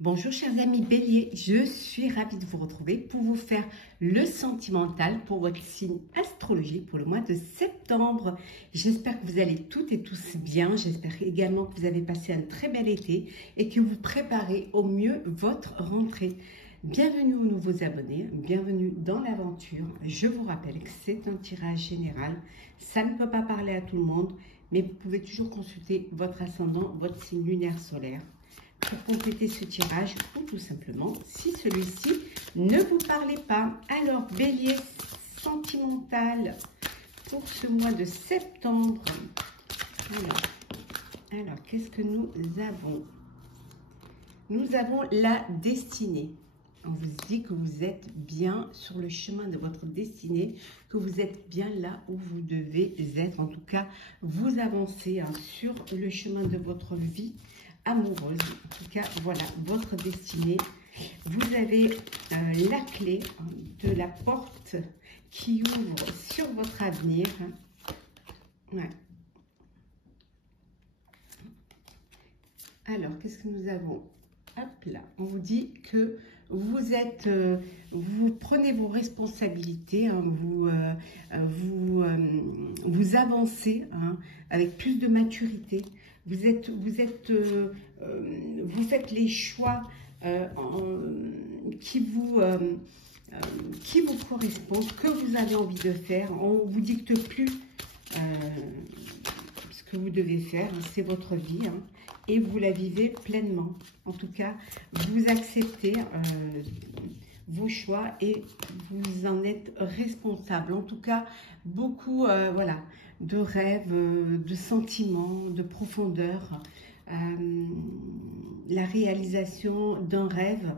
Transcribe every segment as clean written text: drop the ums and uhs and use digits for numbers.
Bonjour chers amis Bélier, je suis ravie de vous retrouver pour vous faire le sentimental pour votre signe astrologique pour le mois de septembre. J'espère que vous allez toutes et tous bien, j'espère également que vous avez passé un très bel été et que vous préparez au mieux votre rentrée. Bienvenue aux nouveaux abonnés, bienvenue dans l'aventure. Je vous rappelle que c'est un tirage général, ça ne peut pas parler à tout le monde, mais vous pouvez toujours consulter votre ascendant, votre signe lunaire solaire pour compléter ce tirage ou tout simplement si celui-ci ne vous parlait pas. Alors Bélier sentimental pour ce mois de septembre. Alors qu'est-ce que nous avons? Nous avons la destinée. On vous dit que vous êtes bien sur le chemin de votre destinée, que vous êtes bien là où vous devez être. En tout cas, vous avancez sur le chemin de votre vie amoureuse. En tout cas, voilà votre destinée. Vous avez la clé de la porte qui ouvre sur votre avenir. Ouais. Alors, qu'est-ce que nous avons? Hop là, on vous dit que vous êtes, vous prenez vos responsabilités, vous avancez avec plus de maturité. Vous faites les choix qui vous correspondent, que vous avez envie de faire. On vous dicte plus ce que vous devez faire, c'est votre vie. Et vous la vivez pleinement. En tout cas, vous acceptez vos choix et vous en êtes responsable. En tout cas, beaucoup voilà, de rêves, de sentiments, de profondeur, la réalisation d'un rêve,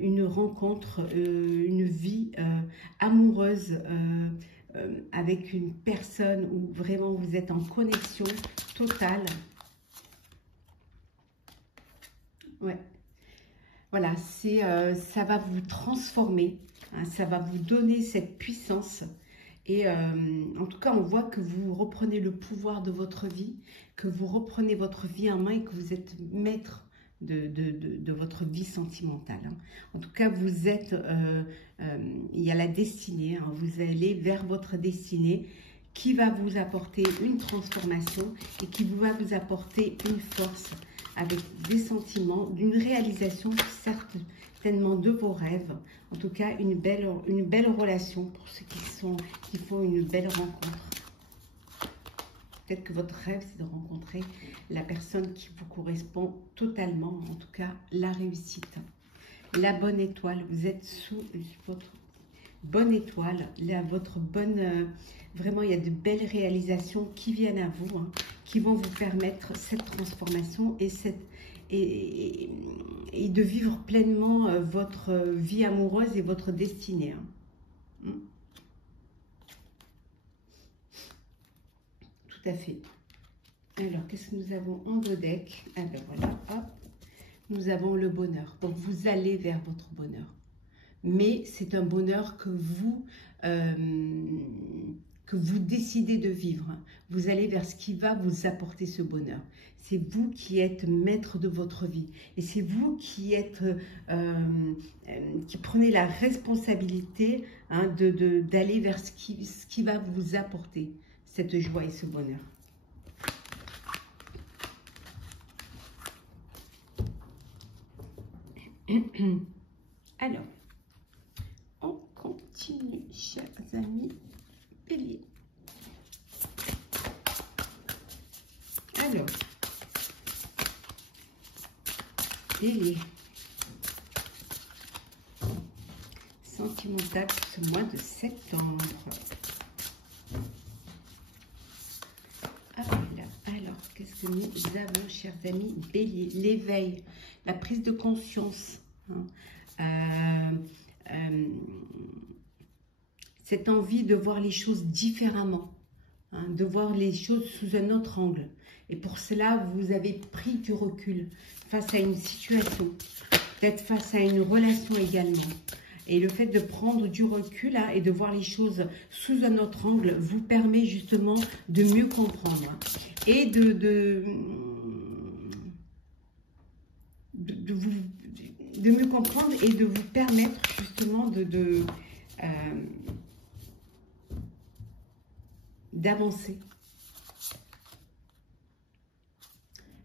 une rencontre, une vie amoureuse avec une personne où vraiment vous êtes en connexion totale. Ouais, voilà, ça va vous transformer, ça va vous donner cette puissance. Et en tout cas, on voit que vous reprenez le pouvoir de votre vie, que vous reprenez votre vie en main et que vous êtes maître de votre vie sentimentale. En tout cas, vous êtes, il y a la destinée, vous allez vers votre destinée qui va vous apporter une transformation et qui va vous apporter une force, avec des sentiments, d'une réalisation certainement de vos rêves. En tout cas, une belle relation pour ceux qui font une belle rencontre. Peut-être que votre rêve, c'est de rencontrer la personne qui vous correspond totalement. En tout cas, la réussite. La bonne étoile, vous êtes sous votre bonne étoile, votre bonne... vraiment, il y a de belles réalisations qui viennent à vous, qui vont vous permettre cette transformation et de vivre pleinement votre vie amoureuse et votre destinée. Tout à fait. Alors, qu'est-ce que nous avons en deux decks? Ah ben voilà, hop. Nous avons le bonheur. Donc, vous allez vers votre bonheur. Mais c'est un bonheur que vous décidez de vivre. Vous allez vers ce qui va vous apporter ce bonheur. C'est vous qui êtes maître de votre vie. Et c'est vous qui prenez la responsabilité d'aller vers ce qui va vous apporter cette joie et ce bonheur. Alors, on continue, chers amis Bélier. Alors, Bélier, sentimental ce mois de septembre. Alors, qu'est-ce que nous avons, chers amis Bélier? L'éveil, la prise de conscience, cette envie de voir les choses différemment, de voir les choses sous un autre angle. Et pour cela, vous avez pris du recul face à une situation, peut-être face à une relation également. Et le fait de prendre du recul et de voir les choses sous un autre angle vous permet justement de mieux comprendre et de mieux comprendre et de vous permettre justement d'avancer.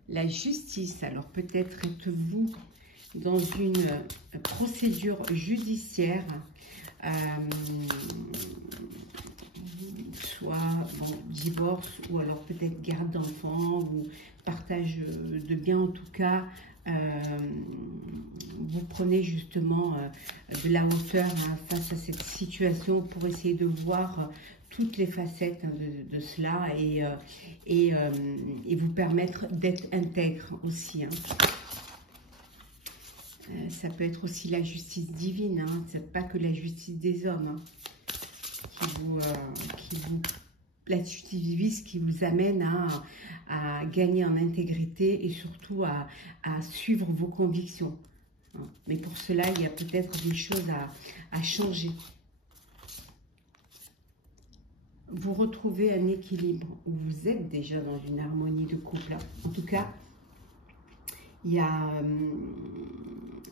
La justice, alors peut-être êtes-vous dans une procédure judiciaire, soit bon, divorce ou alors peut-être garde d'enfants ou partage de biens. En tout cas, vous prenez justement de la hauteur face à cette situation pour essayer de voir toutes les facettes de cela et vous permettre d'être intègre aussi. Ça peut être aussi la justice divine, c'est pas que la justice des hommes la justice divine qui vous amène à gagner en intégrité et surtout à suivre vos convictions. Mais pour cela, il y a peut-être des choses à changer. Vous retrouvez un équilibre où vous êtes déjà dans une harmonie de couple. En tout cas, il y a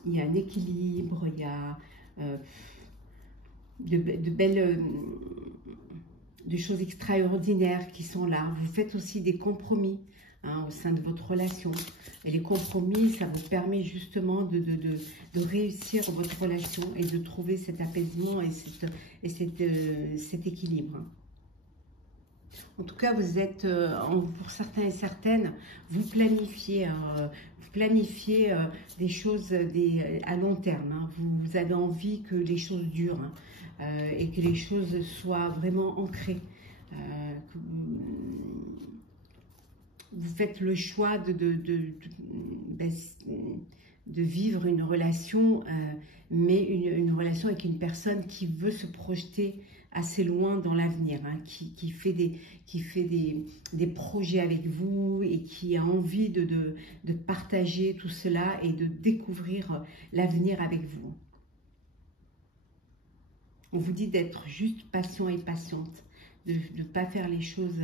un équilibre, il y a de choses extraordinaires qui sont là. Vous faites aussi des compromis au sein de votre relation. Et les compromis, ça vous permet justement de réussir votre relation et de trouver cet apaisement et cet équilibre. En tout cas, vous êtes, pour certains et certaines, vous planifiez des choses à long terme. Vous avez envie que les choses durent et que les choses soient vraiment ancrées. Vous faites le choix de vivre une relation, mais une relation avec une personne qui veut se projeter assez loin dans l'avenir, qui fait des projets avec vous et qui a envie de partager tout cela et de découvrir l'avenir avec vous. On vous dit d'être juste patient et patiente, de ne pas faire les choses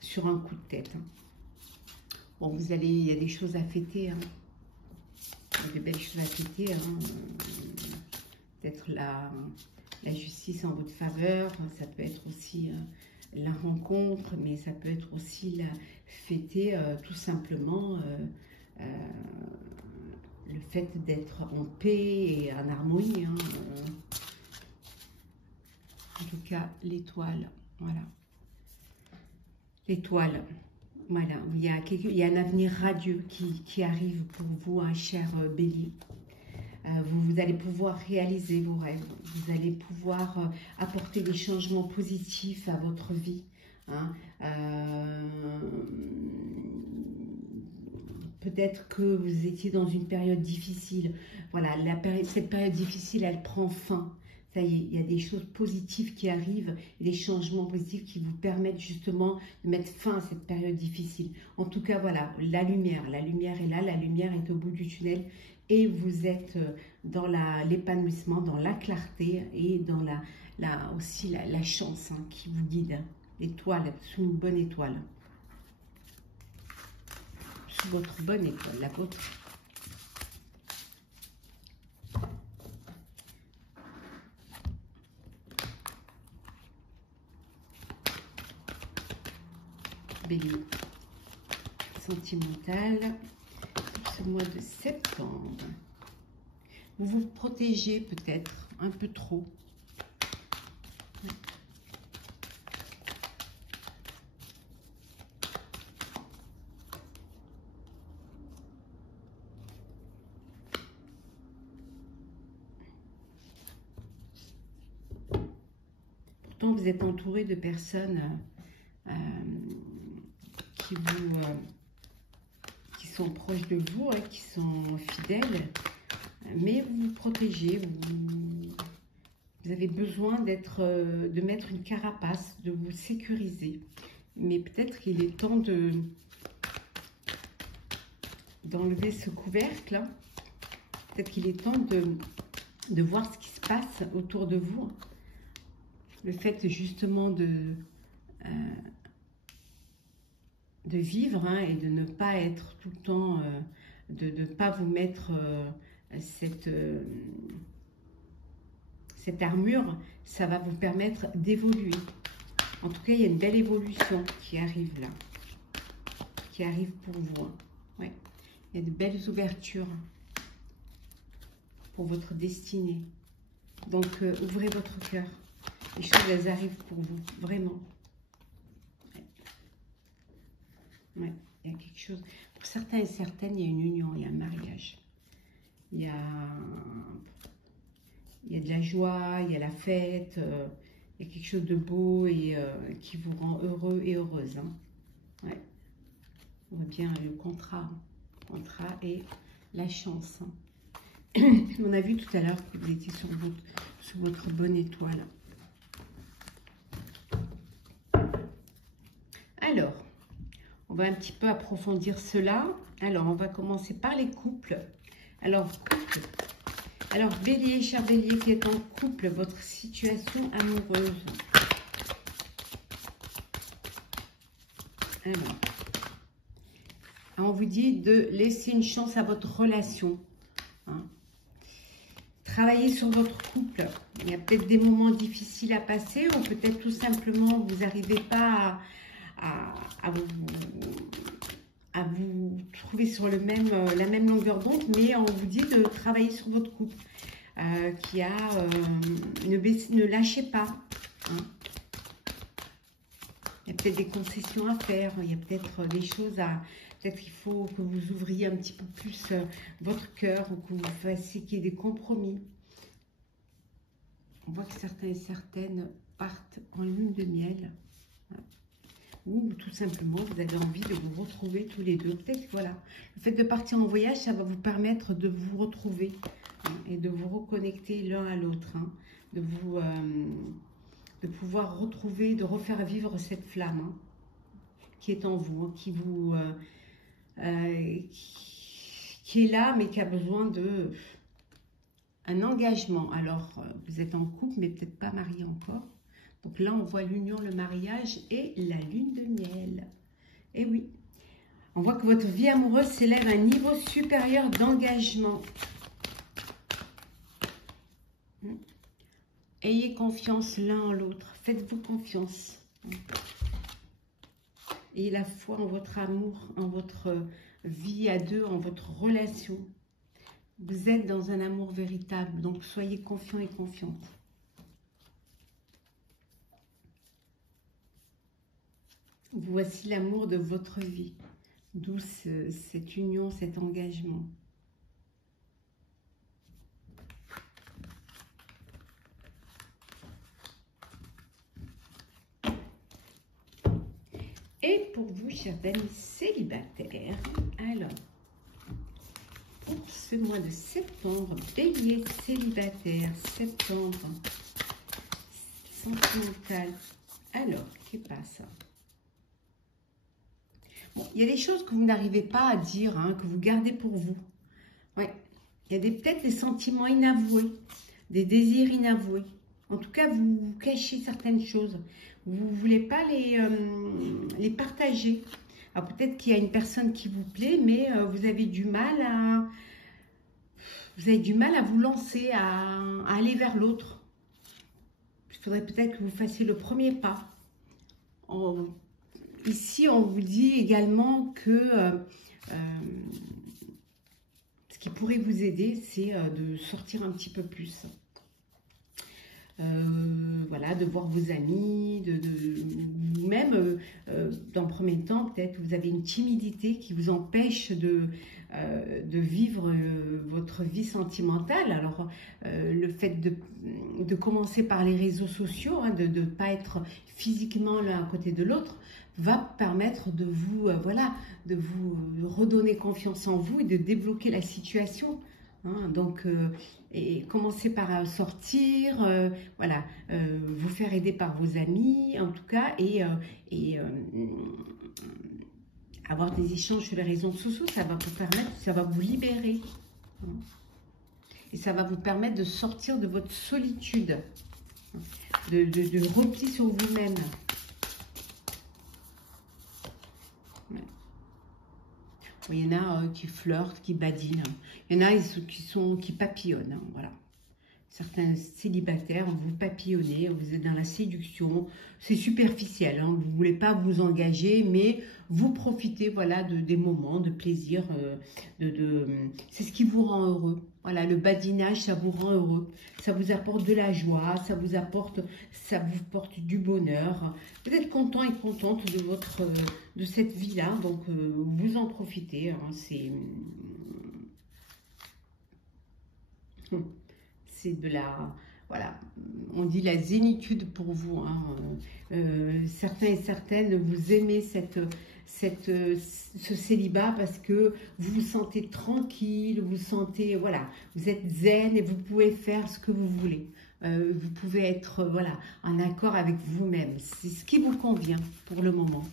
sur un coup de tête. Bon, il y a des choses à fêter, il y a de belles choses à fêter, peut-être la justice en votre faveur, ça peut être aussi la rencontre, mais ça peut être aussi fêter tout simplement le fait d'être en paix et en harmonie. En tout cas, l'étoile, voilà. L'étoile, voilà, il y a un avenir radieux qui arrive pour vous, cher Bélier. Vous allez pouvoir réaliser vos rêves, vous allez pouvoir apporter des changements positifs à votre vie. Peut-être que vous étiez dans une période difficile. Voilà, cette période difficile, elle prend fin. Ça y est, il y a des choses positives qui arrivent, des changements positifs qui vous permettent justement de mettre fin à cette période difficile. En tout cas, voilà, la lumière est là, la lumière est au bout du tunnel et vous êtes dans l'épanouissement, dans la clarté et dans aussi la chance qui vous guide. L'étoile, sous une bonne étoile. Sous votre bonne étoile, la vôtre. Bélier, sentimental, ce mois de septembre. Vous vous protégez peut-être un peu trop. Pourtant, vous êtes entouré de personnes qui sont proches de vous, qui sont fidèles, mais vous vous protégez, vous avez besoin de mettre une carapace, de vous sécuriser. Mais peut-être qu'il est temps d'enlever ce couvercle. Peut-être qu'il est temps de voir ce qui se passe autour de vous. Le fait justement de vivre et de ne pas être tout le temps de ne pas vous mettre cette armure, ça va vous permettre d'évoluer. En tout cas, il y a une belle évolution qui arrive là, qui arrive pour vous. Hein. Ouais. Il y a de belles ouvertures pour votre destinée. Donc, ouvrez votre cœur. Les choses, elles arrivent pour vous, vraiment. Ouais. Ouais. Il y a quelque chose. Pour certains et certaines, il y a une union, il y a un mariage. Il y a de la joie, il y a la fête, il y a quelque chose de beau et qui vous rend heureux et heureuse. Hein. Ouais. On voit bien le contrat et la chance. Hein. On a vu tout à l'heure que vous étiez sur votre bonne étoile. Alors, on va un petit peu approfondir cela. Alors, on va commencer par les couples. Alors, couple. Alors, Bélier, cher Bélier qui est en couple, votre situation amoureuse. Alors, on vous dit de laisser une chance à votre relation. Hein. Travaillez sur votre couple. Il y a peut-être des moments difficiles à passer ou peut-être tout simplement vous n'arrivez pas à vous trouver sur la même longueur d'onde, mais on vous dit de travailler sur votre couple. Ne lâchez pas. Hein. Il y a peut-être des concessions à faire, il y a peut-être des choses à... Peut-être qu'il faut que vous ouvriez un petit peu plus votre cœur ou que vous fassiez qu'il y ait des compromis. On voit que certains et certaines partent en lune de miel. Ou tout simplement, vous avez envie de vous retrouver tous les deux. Peut-être, voilà, le fait de partir en voyage, ça va vous permettre de vous retrouver hein, et de vous reconnecter l'un à l'autre. Hein, de pouvoir retrouver, de refaire vivre cette flamme hein, qui est en vous, hein, qui est là, mais qui a besoin de un engagement. Alors, vous êtes en couple, mais peut-être pas marié encore. Donc là, on voit l'union, le mariage et la lune de miel. Et oui, on voit que votre vie amoureuse s'élève à un niveau supérieur d'engagement. Ayez confiance l'un en l'autre. Faites-vous confiance. Ayez la foi en votre amour, en votre vie à deux, en votre relation. Vous êtes dans un amour véritable, donc soyez confiants et confiantes. Voici l'amour de votre vie, d'où cette union, cet engagement. Et pour vous, chers amis célibataires, alors, pour ce mois de septembre, Bélier célibataire, septembre, sentimental. Alors, qu'est-ce qui passe? Bon, il y a des choses que vous n'arrivez pas à dire, hein, que vous gardez pour vous. Ouais. Il y a peut-être des sentiments inavoués, des désirs inavoués. En tout cas, vous cachez certaines choses. Vous ne voulez pas les partager. Alors peut-être qu'il y a une personne qui vous plaît, mais vous avez du mal à vous lancer, à aller vers l'autre. Il faudrait peut-être que vous fassiez le premier pas. Ici, on vous dit également que ce qui pourrait vous aider, c'est de sortir un petit peu plus. Voilà, de voir vos amis, même dans le premier temps, peut-être vous avez une timidité qui vous empêche de vivre votre vie sentimentale. Alors, le fait de commencer par les réseaux sociaux, hein, de ne pas être physiquement l'un à côté de l'autre, va permettre de vous, voilà, de vous redonner confiance en vous et de débloquer la situation. Hein, donc, et commencer par sortir, voilà, vous faire aider par vos amis, en tout cas, et avoir des échanges sur les réseaux sociaux, ça va vous permettre, ça va vous libérer. Hein, et ça va vous permettre de sortir de votre solitude, de repli sur vous-même. Il y en a qui flirtent, qui badinent. Il y en a qui papillonnent. Hein, voilà. Certains célibataires, vous papillonnez, vous êtes dans la séduction. C'est superficiel. Hein, vous ne voulez pas vous engager, mais vous profitez voilà, des moments de plaisir. C'est ce qui vous rend heureux. Voilà, le badinage, ça vous rend heureux. Ça vous apporte de la joie, ça vous porte du bonheur. Vous êtes content et contente de cette vie-là. Donc, vous en profitez. Hein, c'est de la, voilà, on dit la zénitude pour vous. Hein. Certains et certaines, vous aimez ce célibat parce que vous vous sentez tranquille, vous sentez, voilà, vous êtes zen et vous pouvez faire ce que vous voulez. Vous pouvez être, voilà, en accord avec vous-même. C'est ce qui vous convient pour le moment.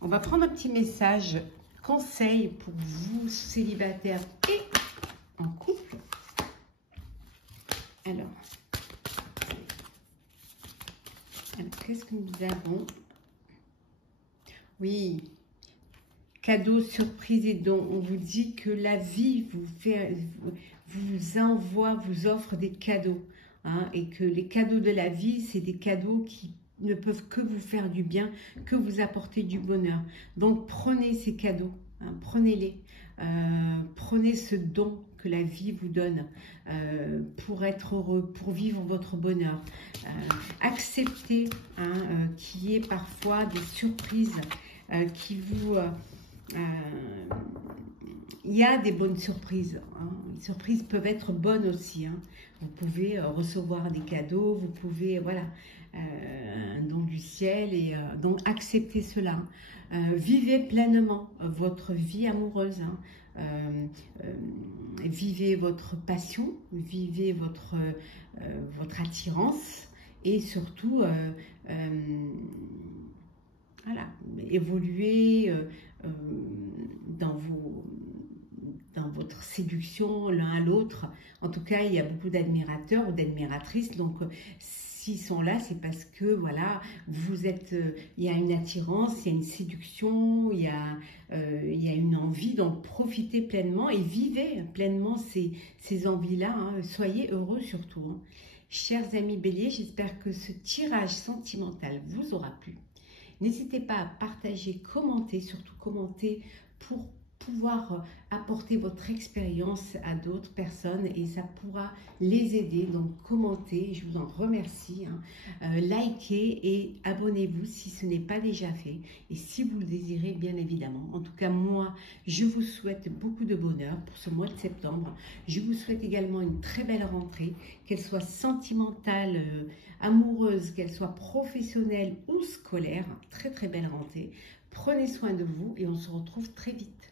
On va prendre un petit message conseil pour vous, célibataires et en couple. Alors qu'est-ce que nous avons? Oui, cadeaux, surprises et dons. On vous dit que la vie vous offre des cadeaux. Hein, et que les cadeaux de la vie, c'est des cadeaux qui ne peuvent que vous faire du bien, que vous apporter du bonheur. Donc prenez ces cadeaux, hein, prenez-les, prenez ce don que la vie vous donne pour être heureux, pour vivre votre bonheur. Acceptez hein, qu'il y ait parfois des surprises qui vous... il y a des bonnes surprises. Hein. Les surprises peuvent être bonnes aussi. Hein. Vous pouvez recevoir des cadeaux, vous pouvez, voilà, un don du ciel. Et donc, acceptez cela. Vivez pleinement votre vie amoureuse. Hein. Vivez votre passion, vivez votre attirance. Et surtout, voilà, évoluez dans votre séduction l'un à l'autre. En tout cas, il y a beaucoup d'admirateurs ou d'admiratrices. Donc, s'ils sont là, c'est parce que, voilà, vous êtes... il y a une attirance, il y a une séduction, il y a une envie. Donc, profitez pleinement et vivez pleinement ces envies-là. Hein. Soyez heureux surtout. Hein. Chers amis Bélier, j'espère que ce tirage sentimental vous aura plu. N'hésitez pas à partager, commenter, surtout commenter pour pouvoir apporter votre expérience à d'autres personnes et ça pourra les aider. Donc commentez, je vous en remercie. Hein. Likez et abonnez-vous si ce n'est pas déjà fait et si vous le désirez bien évidemment. En tout cas moi je vous souhaite beaucoup de bonheur pour ce mois de septembre. Je vous souhaite également une très belle rentrée, qu'elle soit sentimentale, amoureuse, qu'elle soit professionnelle ou scolaire. Très très belle rentrée. Prenez soin de vous et on se retrouve très vite.